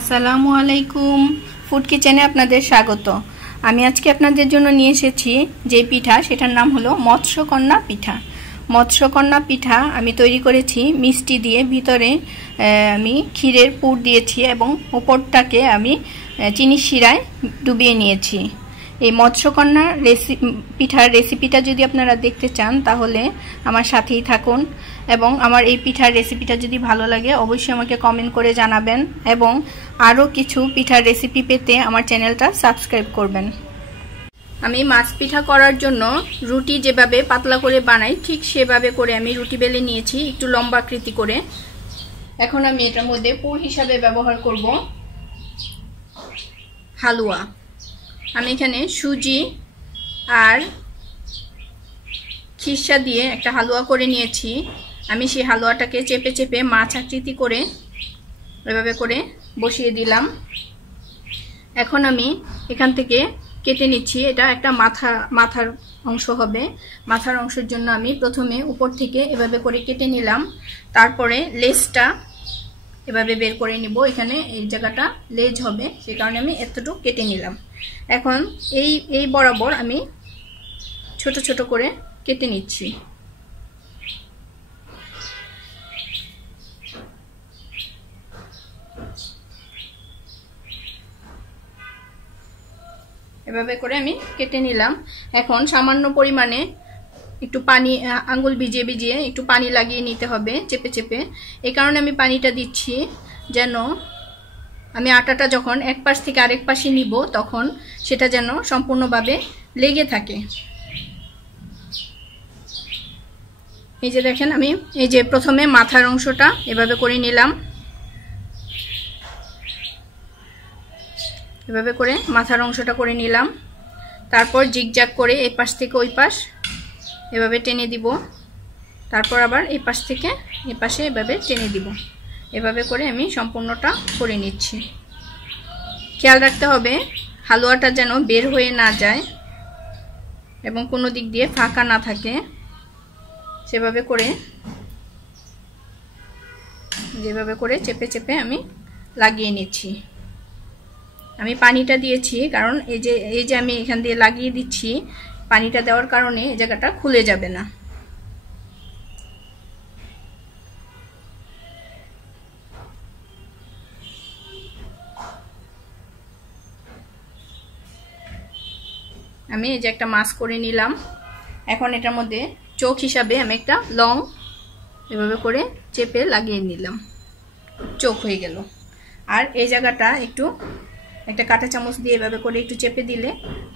আসসালামু আলাইকুম। ফুড কিচেনে আপনাদের স্বাগত। আমি আজকে আপনাদের জন্য নিয়ে এসেছি যে পিঠা, সেটার নাম হলো মৎস্যকন্যা পিঠা। মৎস্যকন্যা পিঠা আমি তৈরি করেছি মিষ্টি দিয়ে। ভিতরে আমি ক্ষীরের পুর দিয়েছি এবং উপরটাকে আমি চিনি শিরায় ডুবিয়ে নিয়েছি। এই মৎস্যকন্যা পিঠার রেসিপিটা যদি আপনারা দেখতে চান তাহলে আমার সাথেই থাকুন, এবং আমার এই পিঠার রেসিপিটা যদি ভালো লাগে অবশ্যই আমাকে কমেন্ট করে জানাবেন, এবং আরও কিছু পিঠার রেসিপি পেতে আমার চ্যানেলটা সাবস্ক্রাইব করবেন। আমি মাছ পিঠা করার জন্য রুটি যেভাবে পাতলা করে বানাই ঠিক সেভাবে করে আমি রুটি বেলে নিয়েছি, একটু লম্বা আকৃতি করে। এখন আমি এটার মধ্যে পুর হিসাবে ব্যবহার করব হালুয়া। আমি এখানে সুজি আর খিরসা দিয়ে একটা হালুয়া করে নিয়েছি। আমি সেই হালুয়াটাকে চেপে চেপে মাছ আকৃতি করে এভাবে করে বসিয়ে দিলাম। এখন আমি এখান থেকে কেটে নিচ্ছি। এটা একটা মাথার অংশ হবে। মাথার অংশের জন্য আমি প্রথমে উপর থেকে এভাবে করে কেটে নিলাম, তারপরে লেজটা এভাবে বের করে নিব। এখানে এই জায়গাটা লেজ হবে, সেই কারণে আমি এতটুকু কেটে নিলাম। এখন এই বরাবর আমি ছোট ছোট করে কেটে নিচ্ছি। এভাবে করে আমি কেটে নিলাম। এখন সামান্য পরিমাণে একটু পানি, আঙ্গুল ভিজিয়ে ভিজিয়ে একটু পানি লাগিয়ে নিতে হবে চেপে চেপে। এই কারণে আমি পানিটা দিচ্ছি যেন আমি আটাটা যখন এক পাশ থেকে আরেক পাশে নিব তখন সেটা যেন সম্পূর্ণভাবে লেগে থাকে। এই যে দেখেন, আমি এই যে প্রথমে মাথার অংশটা এভাবে করে নিলাম। এভাবে করে মাথার অংশটা করে নিলাম। তারপর জিগজ্যাগ করে এই পাশ থেকে ওই পাশ এভাবে টেনে দিব। তারপর আবার এই পাশ থেকে এই পাশে এভাবে টেনে দিব। এভাবে করে আমি সম্পূর্ণটা করে নিচ্ছি। খেয়াল রাখতে হবে হালুয়াটা যেন বের হয়ে না যায় এবং কোনো দিক দিয়ে ফাঁকা না থাকে। সেভাবে করে যেভাবে করে চেপে চেপে আমি লাগিয়ে নিচ্ছি। আমি পানিটা দিয়েছি কারণ এই যে আমি এখান দিয়ে লাগিয়ে দিচ্ছি, পানিটা দেওয়ার কারণে এই জায়গাটা খুলে যাবে না। আমি এই যে একটা মাছ করে নিলাম। এখন এটার মধ্যে চোখ হিসাবে আমি একটা লং এভাবে করে চেপে লাগিয়ে নিলাম। চোখ হয়ে গেল। আর এই জায়গাটা একটু একটা কাঁটা চামচ দিয়ে এভাবে করে একটু চেপে দিলে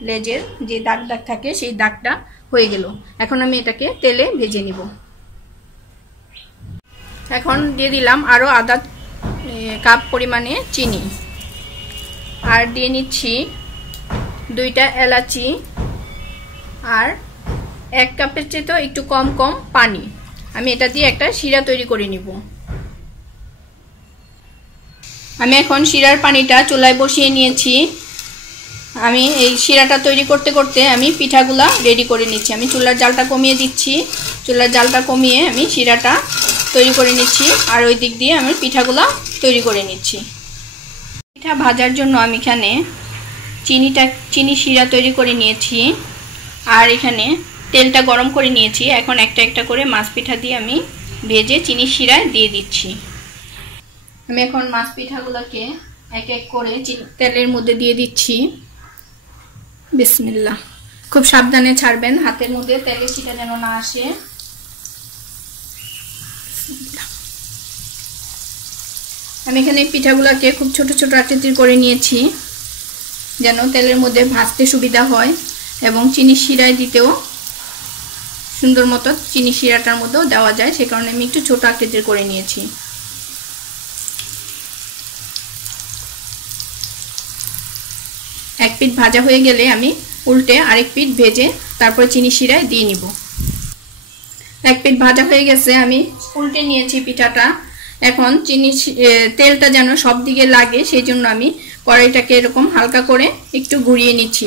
লেজের যে দাগ দাগ থাকে সেই দাগটা হয়ে গেল। এখন আমি এটাকে তেলে ভেজে নিব। এখন দিয়ে দিলাম আরও আধা কাপ পরিমাণে চিনি, আর দিয়ে নিচ্ছি 2টা এলাচি, আর 1 কাপের চেয়ে একটু কম কম পানি। আমি এটা দিয়ে একটা শিরা তৈরি করে নিব। আমি এখন শিরার পানিটা চুলায় বসিয়ে নিয়েছি। আমি এই শিরাটা তৈরি করতে করতে আমি পিঠাগুলা রেডি করে নিচ্ছি। আমি চুলার জালটা কমিয়ে দিচ্ছি। চুলার জালটা কমিয়ে আমি শিরাটা তৈরি করে নিচ্ছি, আর ওই দিক দিয়ে আমি পিঠাগুলা তৈরি করে নিচ্ছি। পিঠা ভাজার জন্য আমি এখানে চিনি শিরা তৈরি করে নিয়েছি, আর এখানে তেলটা গরম করে নিয়েছি। এখন একটা একটা করে মাছ পিঠা দিয়ে আমি ভেজে চিনি শিরায় দিয়ে দিচ্ছি। আমি এখন মাছ পিঠাগুলোকে এক এক করে তেলের মধ্যে দিয়ে দিচ্ছি। বিসমিল্লাহ। খুব সাবধানে ছাড়বেন, হাতের মধ্যে তেলের ছিটা যেন না আসে। আমি এখানে পিঠাগুলোকে খুব ছোট ছোট আকৃতির করে নিয়েছি যেন তেলের মধ্যে ভাজতে সুবিধা হয় এবং চিনি শিরায় দিতেও সুন্দর মতো চিনি শিরাটার মধ্যেও দেওয়া যায়, সে কারণে আমি একটু ছোট আকৃতির করে নিয়েছি। এক পিঠ ভাজা হয়ে গেলে আমি উল্টে আরেক পিঠ ভেজে তারপর চিনি শিরায় দিয়ে নিব। এক পিঠ ভাজা হয়ে গেছে, আমি উল্টে নিয়েছি পিঠাটা। এখন তেলটা যেন সব দিকে লাগে সেই জন্য আমি কড়াইটাকে এরকম হালকা করে একটু ঘুরিয়ে নিচ্ছি।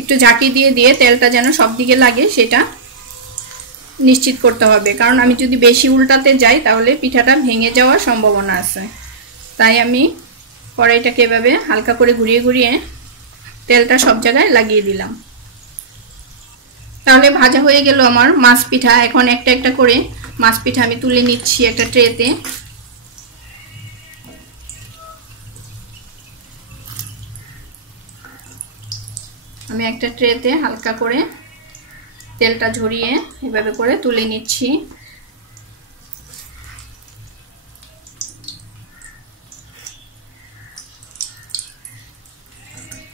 একটু ঝাঁকি দিয়ে দিয়ে তেলটা যেন সব দিকে লাগে সেটা নিশ্চিত করতে হবে, কারণ আমি যদি বেশি উল্টাতে যাই তাহলে পিঠাটা ভেঙে যাওয়ার সম্ভাবনা আছে। তাই আমি কড়াইটাকে এভাবে হালকা করে ঘুরিয়ে ঘুরিয়ে তেলটা সব জায়গায় লাগিয়ে দিলাম। তাহলে ভাজা হয়ে গেল আমার মাছ পিঠা। এখন একটা একটা করে মাছ পিঠা আমি তুলে নিচ্ছি একটা ট্রেতে। আমি একটা ট্রেতে হালকা করে তেলটা ঝরিয়ে এভাবে করে তুলে নিচ্ছি।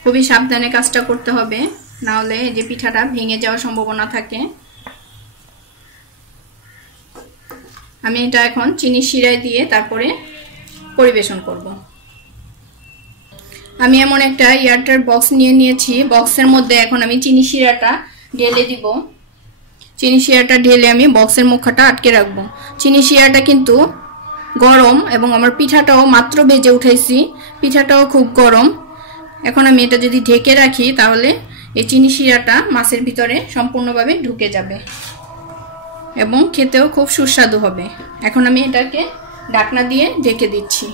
খুবই সাবধানে কাজটা করতে হবে, না হলে এই যে পিঠাটা ভেঙে যাওয়ার সম্ভাবনা থাকে। আমি এটা এখন চিনি শিরায় দিয়ে তারপরে পরিবেশন করব। আমি এমন একটা এয়ারটাইট বক্স নিয়ে নিয়েছি। বক্সের মধ্যে এখন আমি চিনি শিরাটা ঢেলে দিব। চিনি শিরাটা ঢেলে আমি বক্সের মুখটা আটকে রাখবো। চিনি শিরাটা কিন্তু গরম এবং আমার পিঠাটাও মাত্র ভেজে উঠাইছি, পিঠাটাও খুব গরম। এখন আমি এটা যদি ঢেকে রাখি তাহলে এই চিনি শিরাটা মাছের ভিতরে সম্পূর্ণভাবে ঢুকে যাবে এবং খেতেও খুব সুস্বাদু হবে। এখন আমি এটাকে ঢাকনা দিয়ে ঢেকে দিচ্ছি।